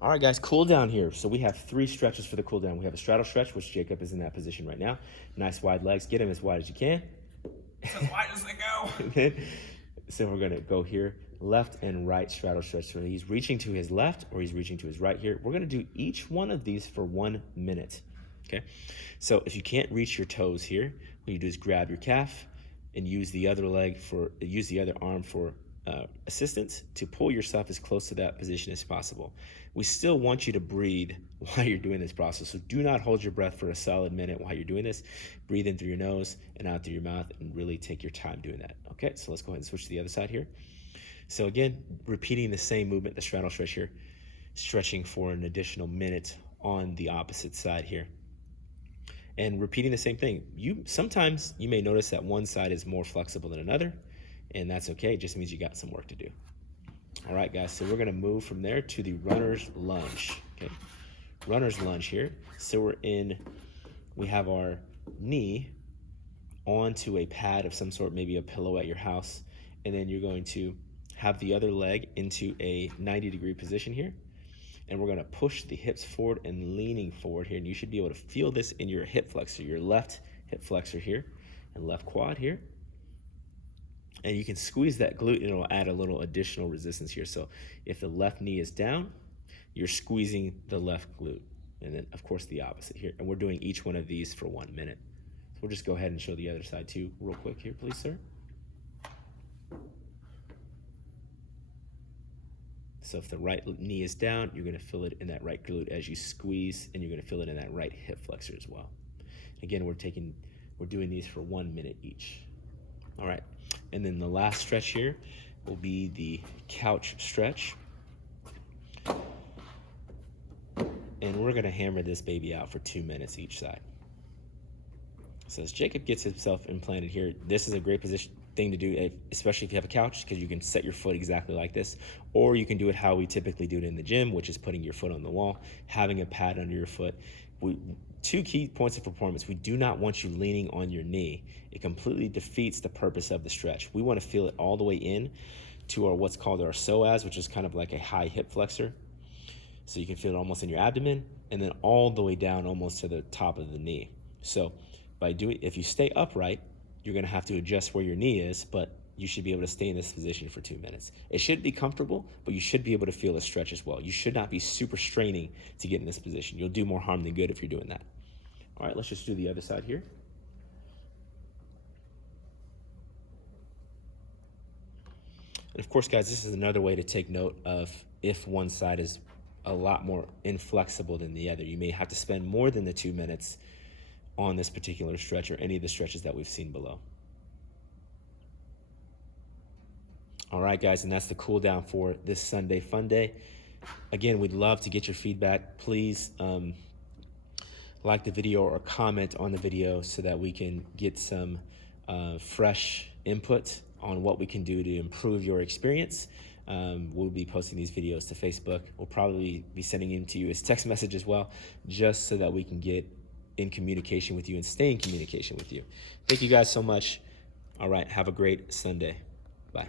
All right, guys, cool down here. So we have 3 stretches for the cool down. We have a straddle stretch, which Jacob is in that position right now. Nice wide legs. Get him as wide as you can. As wide as they go. Okay. So we're going to go here, left and right straddle stretch. So he's reaching to his left or he's reaching to his right here. We're going to do each one of these for 1 minute. Okay. So if you can't reach your toes here, what you do is grab your calf and use the other arm for assistance to pull yourself as close to that position as possible. We still want you to breathe while you're doing this process. So do not hold your breath for a solid minute while you're doing this. Breathe in through your nose and out through your mouth and really take your time doing that. Okay, so let's go ahead and switch to the other side here. So again, repeating the same movement, the straddle stretch here, stretching for an additional minute on the opposite side here. And repeating the same thing. Sometimes you may notice that one side is more flexible than another, and that's okay. It just means you got some work to do. All right, guys, so we're going to move from there to the runner's lunge. Okay, runner's lunge here. So we have our knee onto a pad of some sort, maybe a pillow at your house, and then you're going to have the other leg into a 90-degree position here. And we're going to push the hips forward and leaning forward here. And you should be able to feel this in your hip flexor, your left hip flexor here and left quad here. And you can squeeze that glute and it'll add a little additional resistance here. So if the left knee is down, you're squeezing the left glute. And then, of course, the opposite here. And we're doing each one of these for 1 minute. So we'll just go ahead and show the other side too real quick here, please, sir. So if the right knee is down, you're going to feel it in that right glute as you squeeze, and you're going to feel it in that right hip flexor as well. Again, we're doing these for 1 minute each. All right, and then the last stretch here will be the couch stretch. And we're going to hammer this baby out for 2 minutes each side. So as Jacob gets himself implanted here, this is a great thing to do, especially if you have a couch, because you can set your foot exactly like this, or you can do it how we typically do it in the gym, which is putting your foot on the wall, having a pad under your foot. 2 key points of performance. We do not want you leaning on your knee. It completely defeats the purpose of the stretch. We want to feel it all the way in to what's called our psoas, which is kind of like a high hip flexor. So you can feel it almost in your abdomen, and then all the way down almost to the top of the knee. So if you stay upright, you're going to have to adjust where your knee is, but you should be able to stay in this position for 2 minutes. It should be comfortable, but you should be able to feel the stretch as well. You should not be super straining to get in this position. You'll do more harm than good if you're doing that. All right, let's just do the other side here. And of course, guys, this is another way to take note of if one side is a lot more inflexible than the other. You may have to spend more than the 2 minutes on this particular stretch or any of the stretches that we've seen below. All right, guys, and that's the cool down for this Sunday Fun Day. Again, we'd love to get your feedback. Please like the video or comment on the video so that we can get some fresh input on what we can do to improve your experience. We'll be posting these videos to Facebook. We'll probably be sending them to you as text message as well, just so that we can get in communication with you and stay in communication with you. Thank you guys so much. All right, have a great Sunday. Bye.